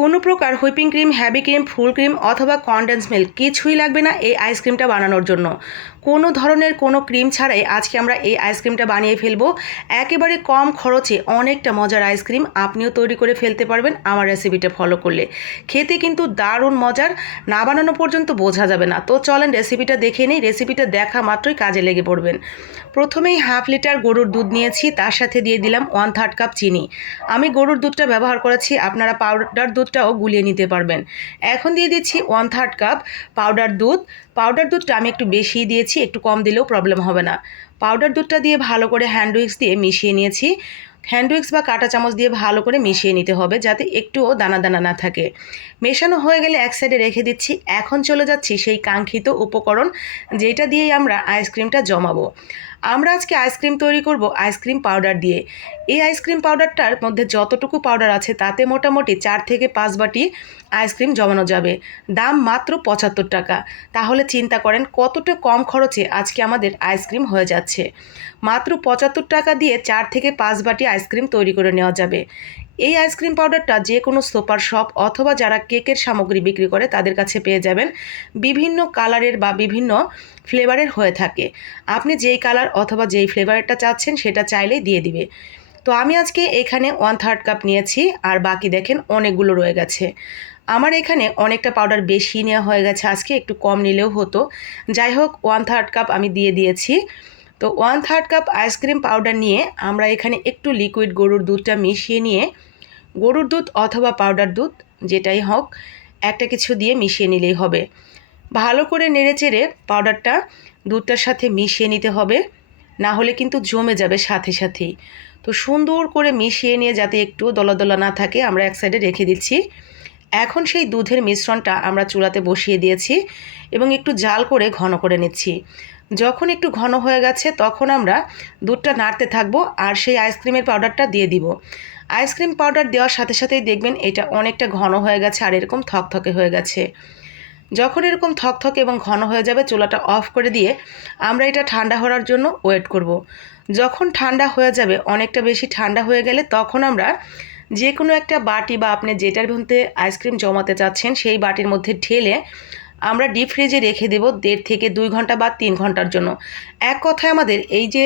কোনো প্রকার whipping cream heavy cream, full cream অথবা কনডেন্স মিল্ক কিছুই লাগবে না এই আইসক্রিমটা বানানোর জন্য। কোনো ধরনের কোনো ক্রিম ছাড়াই আজকে আমরা এই আইসক্রিমটা বানিয়ে ফেলব। একেবারে কম খরচে অনেকটা মজার আইসক্রিম আপনিও তৈরি করে ফেলতে পারবেন আমার রেসিপিটা ফলো করলে। খেতে কিন্তু দারুণ মজার, না বানানো পর্যন্ত বোঝা যাবে না। তো চলেন রেসিপিটা দেখে নিই রেসিপিটা দেখা মাত্রই কাজে লেগে পড়বেন। প্রথমেই হাফ লিটার গরুর দুধ নিয়েছি, তার সাথে দিয়ে দিলাম ওয়ান থার্ড কাপ চিনি। আমি গরুর দুধটা ব্যবহার করেছি, আপনারা পাউডার দুধটাও গুলিয়ে নিতে পারবেন। এখন দিয়ে দিচ্ছি ওয়ান থার্ড কাপ পাউডার দুধ। পাউডার দুধটা আমি একটু বেশি দিয়েছি, একটু কম দিলেও প্রবলেম হবে না। পাউডার দুধটা দিয়ে ভালো করে হ্যান্ড উইক্স দিয়ে মিশিয়ে নিয়েছি। হ্যান্ড উইক্স বা কাঁটা চামচ দিয়ে ভালো করে মিশিয়ে নিতে হবে যাতে একটুও দানা দানা না থাকে। মেশানো হয়ে গেলে এক সাইডে রেখে দিচ্ছি। এখন চলে যাচ্ছি সেই কাঙ্ক্ষিত উপকরণ যেটা দিয়েই আমরা আইসক্রিমটা জমাবো। আমরা আজকে আইসক্রিম তৈরি করব আইসক্রিম পাউডার দিয়ে। এই আইসক্রিম পাউডারটার মধ্যে যতটুকু পাউডার আছে, তাতে মোটামুটি চার থেকে পাঁচ বাটি আইসক্রিম জমানো যাবে। দাম মাত্র পঁচাত্তর টাকা। তাহলে চিন্তা করেন কতটা কম খরচে আজকে আমাদের আইসক্রিম হয়ে যাচ্ছে। মাত্র পঁচাত্তর টাকা দিয়ে চার থেকে পাঁচ বাটি আইসক্রিম তৈরি করে নেওয়া যাবে। এই আইসক্রিম পাউডারটা যে কোনো সোপার শপ অথবা যারা কেকের সামগ্রী বিক্রি করে তাদের কাছে পেয়ে যাবেন। বিভিন্ন কালারের বা বিভিন্ন ফ্লেভারের হয়ে থাকে। আপনি যেই কালার অথবা যেই ফ্লেভারেরটা চাচ্ছেন সেটা চাইলেই দিয়ে দিবে। তো আমি আজকে এখানে ওয়ান থার্ড কাপ নিয়েছি আর বাকি দেখেন অনেকগুলো রয়ে গেছে। আমার এখানে অনেকটা পাউডার বেশি নেওয়া হয়ে গেছে আজকে, একটু কম নিলেও হতো। যাই হোক ওয়ান থার্ড কাপ আমি দিয়ে দিয়েছি। তো one third cup ice cream powder নিয়ে আমরা এখানে একটু লিকুইড গরুর দুধটা মিশিয়ে নিয়ে গরুর দুধ অথবা পাউডার দুধ, যেটাই হোক, একটা কিছু দিয়ে মিশিয়ে নিলেই হবে। ভালো করে নেড়ে চেড়ে পাউডারটা দুধটার সাথে মিশিয়ে নিতে হবে, না হলে কিন্তু জমে যাবে সাথে সাথেই। তো সুন্দর করে মিশিয়ে নিয়ে যাতে একটু দলাদলা না থাকে, আমরা এক সাইডে রেখে দিচ্ছি। এখন সেই দুধের মিশ্রণটা আমরা চুলাতে বসিয়ে দিয়েছি এবং একটু জাল করে ঘন করে নিচ্ছি। যখন একটু ঘন হয়ে গেছে, তখন আমরা দুধটা নাড়তে থাকব আর সেই আইসক্রিমের পাউডারটা দিয়ে দিব আইসক্রিম পাউডার দেওয়ার সাথে সাথেই দেখবেন এটা অনেকটা ঘন হয়ে গেছে আর এরকম থকথকে হয়ে গেছে যখন এরকম থকথকে এবং ঘন হয়ে যাবে, চুলাটা অফ করে দিয়ে আমরা এটা ঠান্ডা হওয়ার জন্য ওয়েট করব। যখন ঠান্ডা হয়ে যাবে, অনেকটা বেশি ঠান্ডা হয়ে গেলে তখন আমরা যে কোনো একটা বাটি বা আপনি যেটার মধ্যে আইসক্রিম জমাতে চাচ্ছেন, সেই বাটির মধ্যে ঢেলে আমরা ডিপ ফ্রিজে রেখে দেব দেড় থেকে দুই ঘণ্টা বা তিন ঘণ্টার জন্য। এক কথায় আমাদের এই যে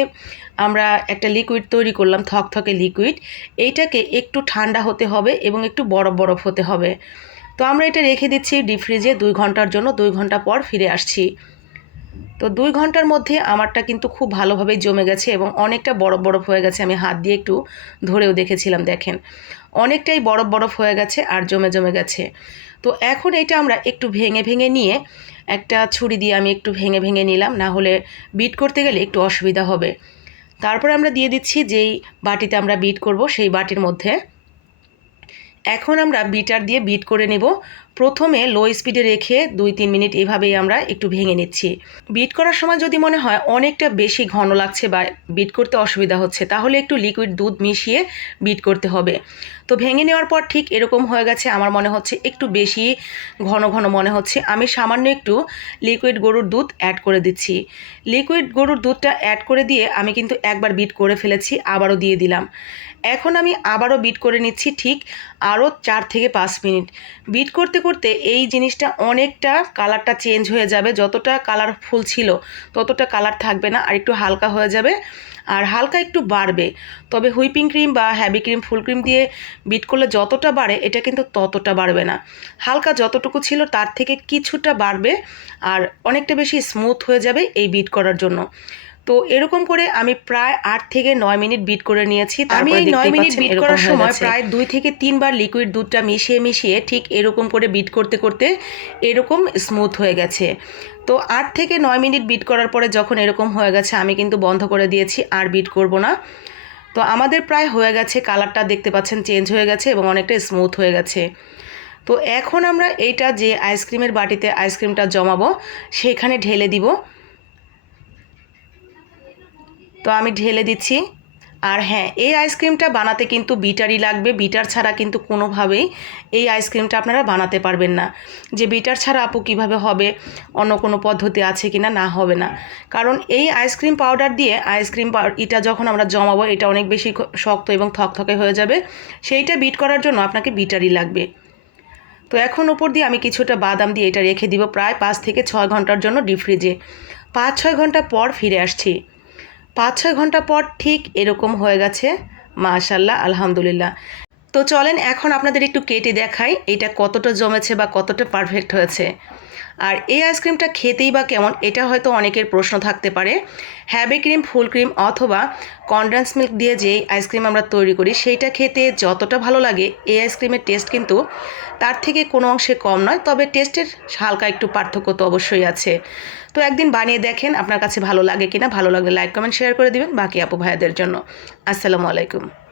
আমরা একটা লিকুইড তৈরি করলাম, থকথকে লিকুইড এইটাকে একটু ঠান্ডা হতে হবে এবং একটু বরফ বরফ হতে হবে। তো আমরা এটা রেখে দিচ্ছি ডিপ ফ্রিজে দুই ঘণ্টার জন্য, দুই ঘণ্টা পর ফিরে আসছি। তো দুই ঘণ্টার মধ্যে আমারটা কিন্তু খুব ভালোভাবেই জমে গেছে এবং অনেকটা বরফ বরফ হয়ে গেছে, আমি হাত দিয়ে একটু ধরেও দেখেছিলাম, দেখেন। অনেকটাই বরফ বরফ হয়ে গেছে আর জমে জমে গেছে। তো এখন এটা আমরা একটু ভেঙে ভেঙে নিয়ে একটা ছুরি দিয়ে আমি একটু ভেঙে ভেঙে নিলাম, না হলে বিট করতে গেলে একটু অসুবিধা হবে। তারপরে আমরা দিয়ে দিচ্ছি যেই বাটিতে আমরা বিট করব, সেই বাটির মধ্যে এখন আমরা বিটার দিয়ে বিট করে নেব। প্রথমে লো স্পিডে রেখে দুই তিন মিনিট এভাবেই আমরা একটু ভেঙে নিচ্ছি। বিট করার সময় যদি মনে হয় অনেকটা বেশি ঘন লাগছে বা বিট করতে অসুবিধা হচ্ছে, তাহলে একটু লিকুইড দুধ মিশিয়ে বিট করতে হবে। তো ভেঙে নেওয়ার পর ঠিক এরকম হয়ে গেছে, আমার মনে হচ্ছে একটু বেশি ঘন ঘন মনে হচ্ছে। আমি সামান্য একটু লিকুইড গরুর দুধ অ্যাড করে দিচ্ছি। লিকুইড গরুর দুধটা অ্যাড করে দিয়ে আমি কিন্তু একবার বিট করে ফেলেছি, আবারও দিয়ে দিলাম। এখন আমি আবারও বিট করে নিচ্ছি ঠিক আরও চার থেকে পাঁচ মিনিট। বিট করতে করতে এই জিনিসটা অনেকটা কালারটা চেঞ্জ হয়ে যাবে। যতটা কালারফুল ছিল, ততটা কালার থাকবে না, আর একটু হালকা হয়ে যাবে, আর হালকা একটু বাড়বে। তবে হুইপিং ক্রিম বা হ্যাভি ক্রিম ফুল ক্রিম দিয়ে বিট করলে যতটা বাড়ে, এটা কিন্তু ততটা বাড়বে না। হালকা যতটুকু ছিল, তার থেকে কিছুটা বাড়বে, আর অনেকটা বেশি স্মুথ হয়ে যাবে এই বিট করার জন্য। তো এরকম করে আমি প্রায় আট থেকে নয় মিনিট বিট করে নিয়েছি আমি এই নয় মিনিট বিট করার সময় প্রায় দুই থেকে তিনবার লিকুইড দুধটা মিশিয়ে মিশিয়ে ঠিক এরকম করে বিট করতে করতে এরকম স্মুথ হয়ে গেছে। তো আট থেকে নয় মিনিট বিট করার পরে যখন এরকম হয়ে গেছে আমি কিন্তু বন্ধ করে দিয়েছি আর বিট করব না। তো আমাদের প্রায় হয়ে গেছে কালারটা দেখতে পাচ্ছেন চেঞ্জ হয়ে গেছে এবং অনেকটা স্মুথ হয়ে গেছে। তো এখন আমরা এইটা যে আইসক্রিমের বাটিতে আইসক্রিমটা জমাবো সেখানে ঢেলে দিব। তো আমি ঢেলে দিচ্ছি। আর হ্যাঁ এই আইসক্রিমটা বানাতে কিন্তু বিটারই লাগবে। বিটার ছাড়া কিন্তু কোনোভাবেই এই আইসক্রিমটা আপনারা বানাতে পারবেন না। যে বিটার ছাড়া আপু কীভাবে হবে, অন্য কোনো পদ্ধতি আছে কি না না হবে না। কারণ এই আইসক্রিম পাউডার দিয়ে আইসক্রিম এটা যখন আমরা জমাবো, এটা অনেক বেশি শক্ত এবং থকথকে হয়ে যাবে। সেইটা বিট করার জন্য আপনাকে বিটারই লাগবে। তো এখন উপর দিয়ে আমি কিছুটা বাদাম দিয়ে এটা রেখে দিব প্রায় পাঁচ থেকে ছয় ঘণ্টার জন্য ডিপ ফ্রিজে। পাঁচ ছয় ঘণ্টা পর ফিরে আসছি। পাঁচ ছয় ঘণ্টা পর ঠিক এরকম হয়ে গেছে। মাশাল্লাহ আলহামদুলিল্লাহ। তো চলেন এখন আপনাদের একটু কেটে দেখাই এটা কতটা জমেছে বা কতটা পারফেক্ট হয়েছে। আর এই আইসক্রিমটা খেতেই বা কেমন, এটা হয়তো অনেকের প্রশ্ন থাকতে পারে। হ্যাবে ক্রিম ফুল ক্রিম অথবা কনডেন্স মিল্ক দিয়ে যেই আইসক্রিম আমরা তৈরি করি, সেইটা খেতে যতটা ভালো লাগে, এই আইসক্রিমের টেস্ট কিন্তু তার থেকে কোনো অংশে কম নয়, তবে টেস্টের হালকা একটু পার্থক্য তো অবশ্যই আছে। তো একদিন বানিয়ে দেখেন আপনার কাছে ভালো লাগে কিনা, ভালো লাগলে লাইক কমেন্ট শেয়ার করে দিবেন বাকি আপু ভাইয়াদের জন্য। আসসালামু আলাইকুম।